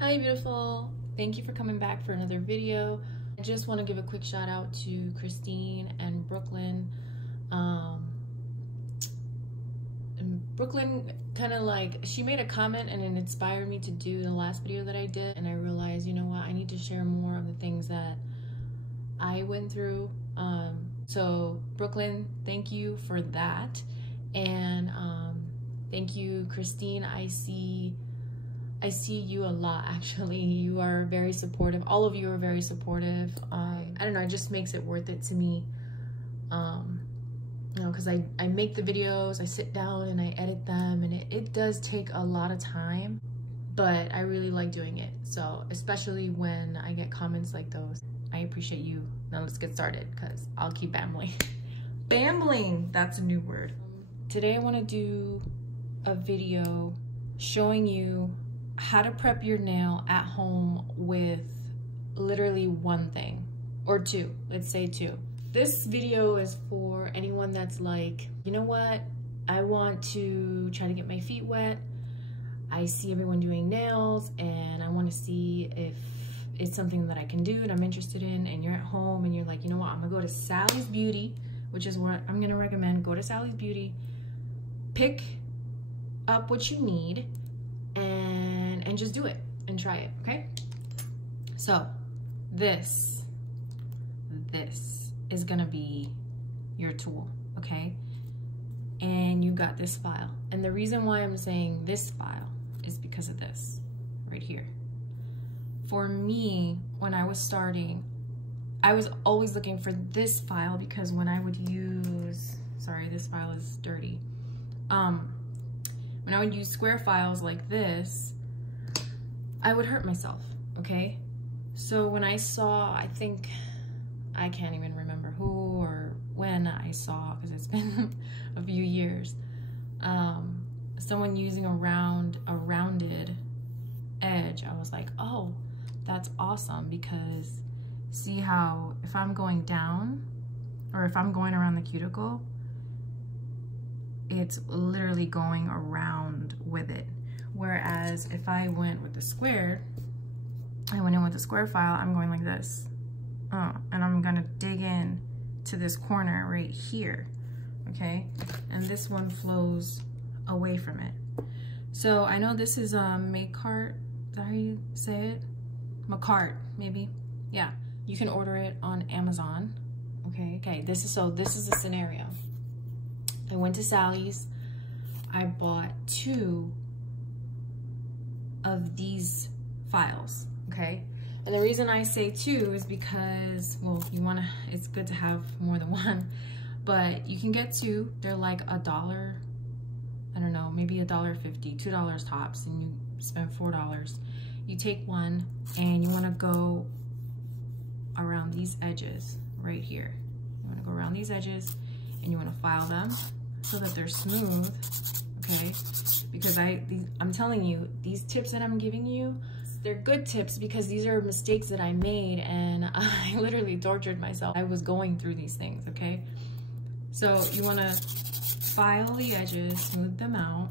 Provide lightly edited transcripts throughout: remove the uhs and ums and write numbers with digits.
Hi beautiful, thank you for coming back for another video. I just want to give a quick shout out to Christine and Brooklyn. And Brooklyn kind of like, she made a comment and it inspired me to do the last video that I did, and I realized, you know what, I need to share more of the things that I went through. So Brooklyn, thank you for that. And thank you, Christine. I see you a lot, actually. You are very supportive. All of you are very supportive. I don't know, it just makes it worth it to me. You know, because I make the videos, I sit down and I edit them, and it does take a lot of time, but I really like doing it. So especially when I get comments like those, I appreciate you. Now let's get started, because I'll keep bambling. Bambling, that's a new word. Today I want to do a video showing you how to prep your nail at home with literally one thing, or two, let's say two. This video is for anyone that's like, you know what, I want to try to get my feet wet. I see everyone doing nails and I want to see if it's something that I can do and I'm interested in, and you're at home and you're like, you know what, I'm gonna go to Sally's Beauty, which is what I'm gonna recommend. Go to Sally's Beauty, pick up what you need, and just do it and try it, okay? So this is gonna be your tool, okay? And you got this file. And the reason why I'm saying this file is because of this right here. For me, when I was starting, I was always looking for this file, because when I would use, sorry, this file is dirty. When I would use square files like this, I would hurt myself, okay? So when I saw, I think, I can't even remember who or when I saw, because it's been a few years, someone using a rounded edge. I was like, oh, that's awesome, because see how if I'm going down or if I'm going around the cuticle, it's literally going around with it. Whereas if I went with the square, I went in with the square file, I'm going like this. And I'm gonna dig in to this corner right here, okay? And this one flows away from it. So I know this is Macart, is that how you say it? Macart, maybe, yeah. You can order it on Amazon, okay? Okay, this is the scenario. I went to Sally's, I bought 2 of these files, okay? And the reason I say 2 is because, well, it's good to have more than one, but you can get 2. They're like $1, I don't know, maybe $1.50, $2 tops, and you spend $4. You take one and you wanna go around these edges right here. You wanna go around these edges and you wanna file them so that they're smooth, okay? Because I'm telling you, these tips that I'm giving you, they're good tips, because these are mistakes that I made and I literally tortured myself. I was going through these things, okay? So you wanna file the edges, smooth them out,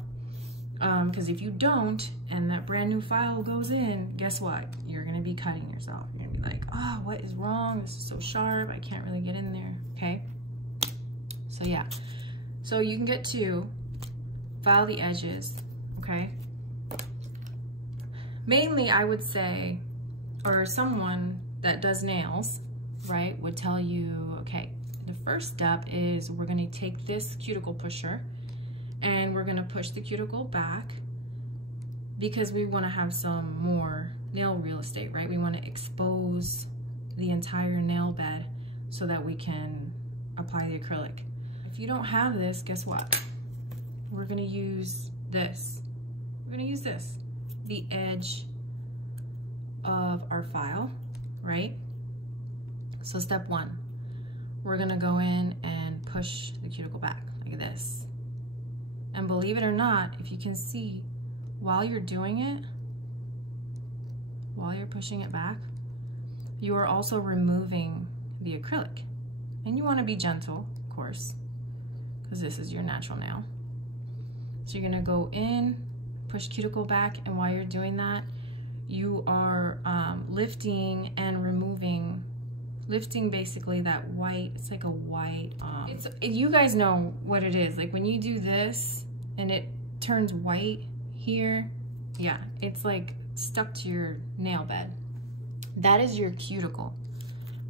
because if you don't, and that brand new file goes in, guess what? You're gonna be cutting yourself. You're gonna be like, oh, what is wrong? This is so sharp, I can't really get in there, okay? So yeah, so you can get 2, file the edges, okay? Mainly, I would say, or someone that does nails, right, would tell you, okay, the first step is we're gonna take this cuticle pusher and we're gonna push the cuticle back, because we wanna have some more nail real estate, right? We wanna expose the entire nail bed so that we can apply the acrylic. If you don't have this, guess what? We're gonna use this. We're gonna use this, the edge of our file, right? So step 1, we're gonna go in and push the cuticle back like this. And believe it or not, if you can see, while you're doing it, while you're pushing it back, you are also removing the acrylic. And you wanna be gentle, of course, because this is your natural nail. So you're gonna go in, push cuticle back, and while you're doing that, you are lifting and removing, lifting basically that white, it's like a white, you guys know what it is. Like when you do this and it turns white here, yeah, it's like stuck to your nail bed. That is your cuticle,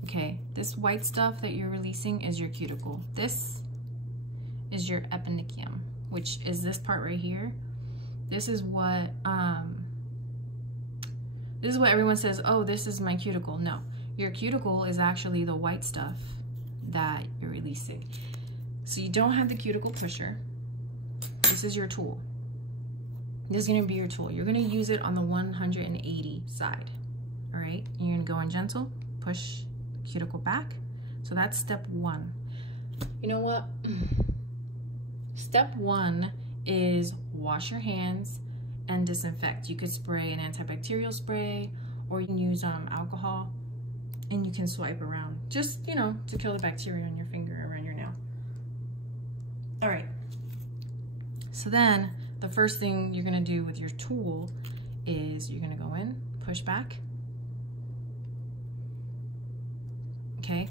okay? This white stuff that you're releasing is your cuticle. This is your eponychium, which is this part right here. This is what everyone says, oh, this is my cuticle. No, your cuticle is actually the white stuff that you're releasing. So you don't have the cuticle pusher. This is your tool. This is gonna be your tool. You're gonna use it on the 180 side, all right? And you're gonna go in gentle, push the cuticle back. So that's step one. You know what? Step one is wash your hands and disinfect. You could spray an antibacterial spray, or you can use alcohol, and you can swipe around, just, you know, to kill the bacteria on your finger around your nail. All right. So then the first thing you're gonna do with your tool is you're gonna go in, push back. Okay.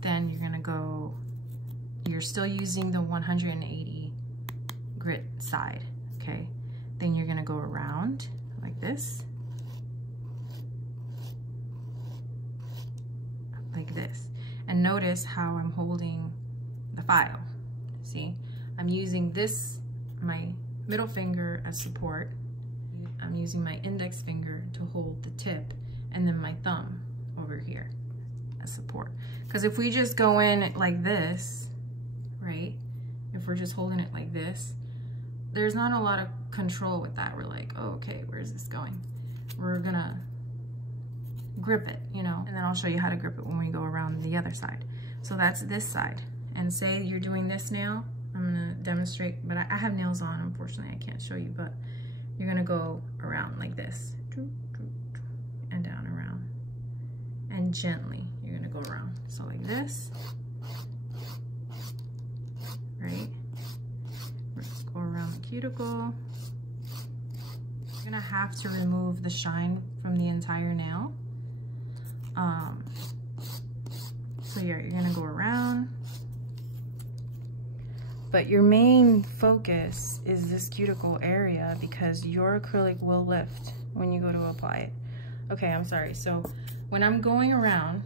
Then you're gonna go, you're still using the 180 grit side, okay? Then you're gonna go around like this, like this. And notice how I'm holding the file. See, I'm using this, my middle finger as support. I'm using my index finger to hold the tip, and then my thumb over here as support. Because if we just go in like this, right? If we're just holding it like this, there's not a lot of control with that. We're like, oh, okay, where's this going? We're gonna grip it, you know, and then I'll show you how to grip it when we go around the other side. So that's this side. And say you're doing this nail, I'm gonna demonstrate, but I have nails on, unfortunately, I can't show you, but you're gonna go around like this, and down around, and gently, you're gonna go around. So like this, right? Go around the cuticle. You're gonna have to remove the shine from the entire nail. So yeah, you're gonna go around, but your main focus is this cuticle area because your acrylic will lift when you go to apply it. Okay, I'm sorry. So when I'm going around,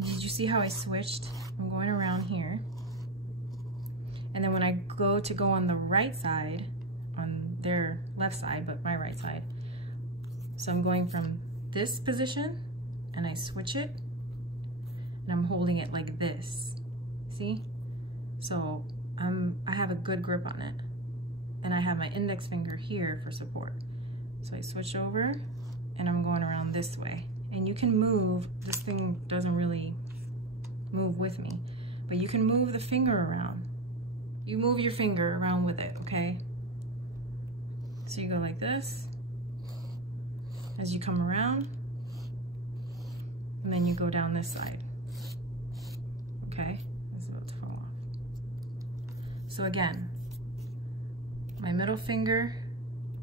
did you see how I switched? I'm going around here. And then when I go to go on the right side, on their left side, but my right side, so I'm going from this position and I switch it and I'm holding it like this, see? So I have a good grip on it and I have my index finger here for support. So I switch over and I'm going around this way. And you can move, this thing doesn't really move with me, but you can move the finger around. You move your finger around with it, okay? So you go like this as you come around, and then you go down this side, okay? It's about to fall off. So again, my middle finger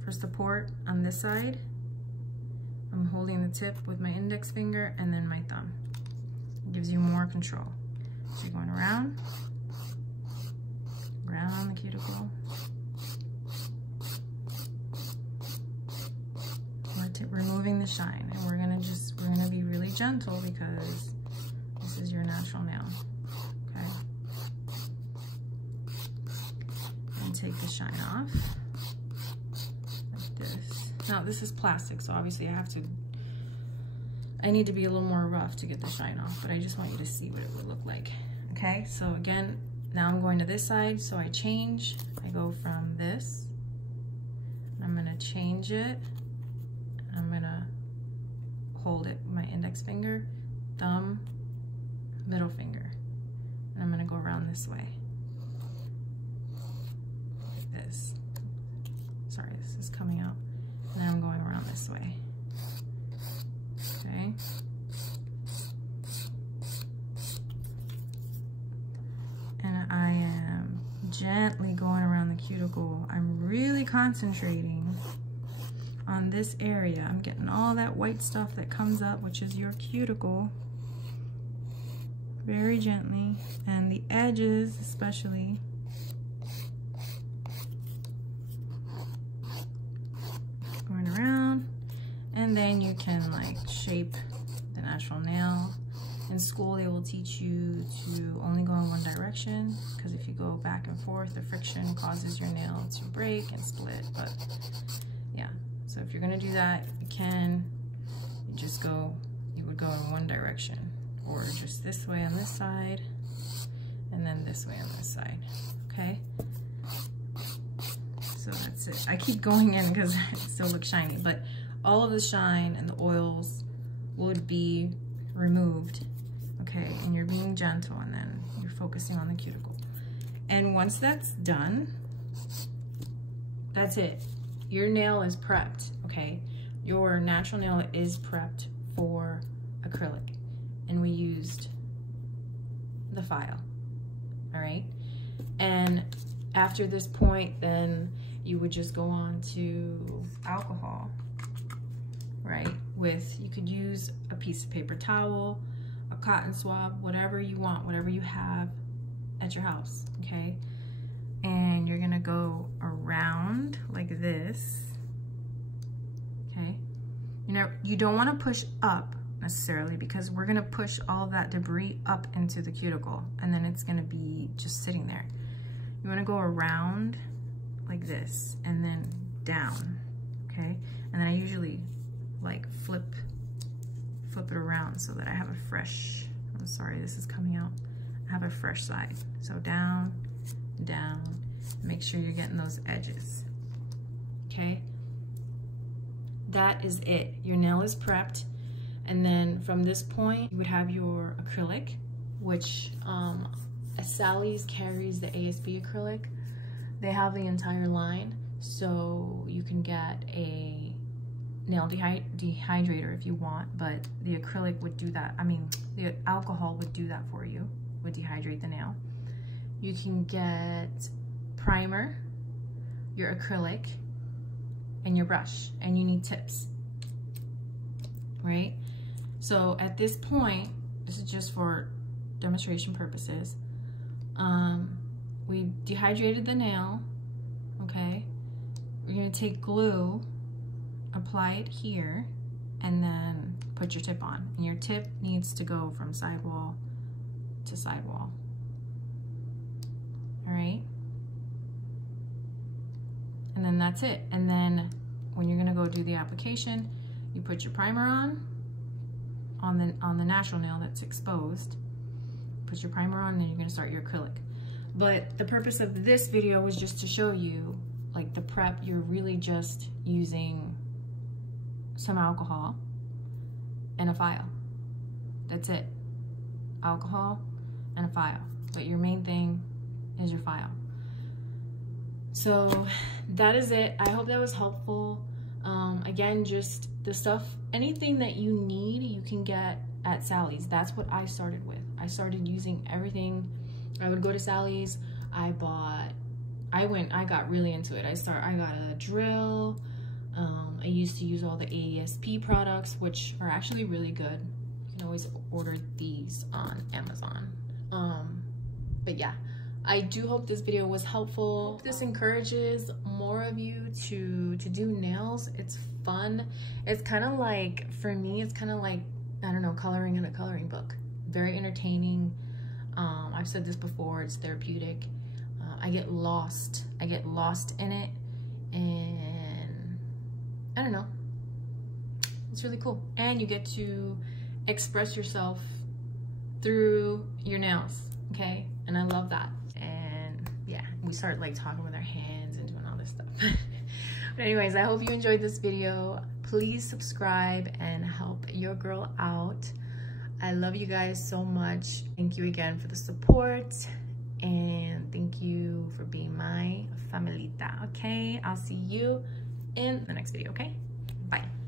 for support on this side. I'm holding the tip with my index finger and then my thumb. It gives you more control. So you're going around the cuticle. We're removing the shine, and we're gonna be really gentle because this is your natural nail, okay? And take the shine off, like this. Now this is plastic, so obviously I need to be a little more rough to get the shine off, but I just want you to see what it would look like, okay? So again, now I'm going to this side, so I change. I go from this, I'm gonna change it. I'm gonna hold it with my index finger, thumb, middle finger. And I'm gonna go around this way. Like this. Sorry, this is coming out. Now I'm going around this way. Okay. And I am gently going around the cuticle. I'm really concentrating on on this area. I'm getting all that white stuff that comes up, which is your cuticle, very gently, and the edges especially. Going around, and then you can like shape the natural nail. In school, they will teach you to only go in one direction, because if you go back and forth, the friction causes your nail to break and split. But yeah, so if you're gonna do that, you would go in one direction, or just this way on this side, and then this way on this side, okay? So that's it. I keep going in because it still looks shiny, but all of the shine and the oils would be removed, okay? And you're being gentle, and then you're focusing on the cuticle. And once that's done, that's it. Your nail is prepped, okay? Your natural nail is prepped for acrylic, and we used the file, all right? And after this point, then you would just go on to alcohol, right? You could use a piece of paper towel, a cotton swab, whatever you want, whatever you have at your house, okay? And you're gonna go around like this, okay? You don't wanna push up necessarily, because we're gonna push all of that debris up into the cuticle, and then it's gonna be just sitting there. You wanna go around like this, and then down, okay? And then I usually like flip it around so that I have a fresh, I'm sorry, this is coming out. I have a fresh side. So down, down, make sure you're getting those edges, okay? That is it. Your nail is prepped. And then from this point, you would have your acrylic, which Sally's carries the ASB acrylic. They have the entire line, so you can get a nail dehydrator if you want, but the acrylic would do that. I mean, the alcohol would do that for you, would dehydrate the nail. You can get primer, your acrylic, and your brush, and you need tips, right? So at this point, this is just for demonstration purposes. We dehydrated the nail, okay? We're gonna take glue, apply it here, and then put your tip on. And your tip needs to go from sidewall to sidewall, all right? And then that's it. And then when you're gonna go do the application, you put your primer on the natural nail that's exposed. Put your primer on, and then you're gonna start your acrylic. But the purpose of this video was just to show you, like, the prep. You're really just using some alcohol and a file. That's it. Alcohol and a file. But your main thing is your file. So that is it. I hope that was helpful. Again, just the stuff, anything that you need, you can get at Sally's. That's what I started with. I started using everything. I would go to Sally's. I got really into it. I got a drill. I used to use all the ASP products, which are actually really good. You can always order these on Amazon. But yeah, I do hope this video was helpful. This encourages more of you to do nails. It's fun. It's kind of like, for me, it's kind of like, I don't know, coloring in a coloring book. Very entertaining. I've said this before, it's therapeutic. I get lost in it, and I don't know, it's really cool. And you get to express yourself through your nails, okay? And I love that. And yeah, we start like talking with our hands and doing all this stuff. But anyways, I hope you enjoyed this video. Please subscribe and help your girl out. I love you guys so much. Thank you again for the support, and thank you for being my familita, okay? I'll see you in the next video, okay? Bye.